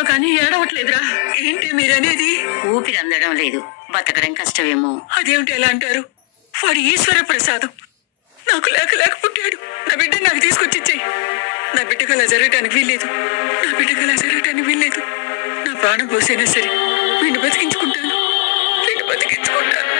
ఏడుస్తున్నాడో కానీ ఏడవట్లేదురా. ఏంటి మీరనేది? ఊపిరి అందడం లేదు, బతకడం కష్టమేమో. అదేమిటి ఎలా అంటారు? వాడు ఈశ్వర ప్రసాదం. నాకు లేక లేక పుట్టాడు. నా బిడ్డ నాకు తీసుకొచ్చిచ్చేయి. నా బిడ్డకు అలా జరగటానికి వీల్లేదు. నా బిడ్డకు అలా జరగటానికి వీల్లేదు. నా ప్రాణం పోసైనా సరే వీడిని బతికించుకుంటాను. వీడిని బతికించుకుంటాను.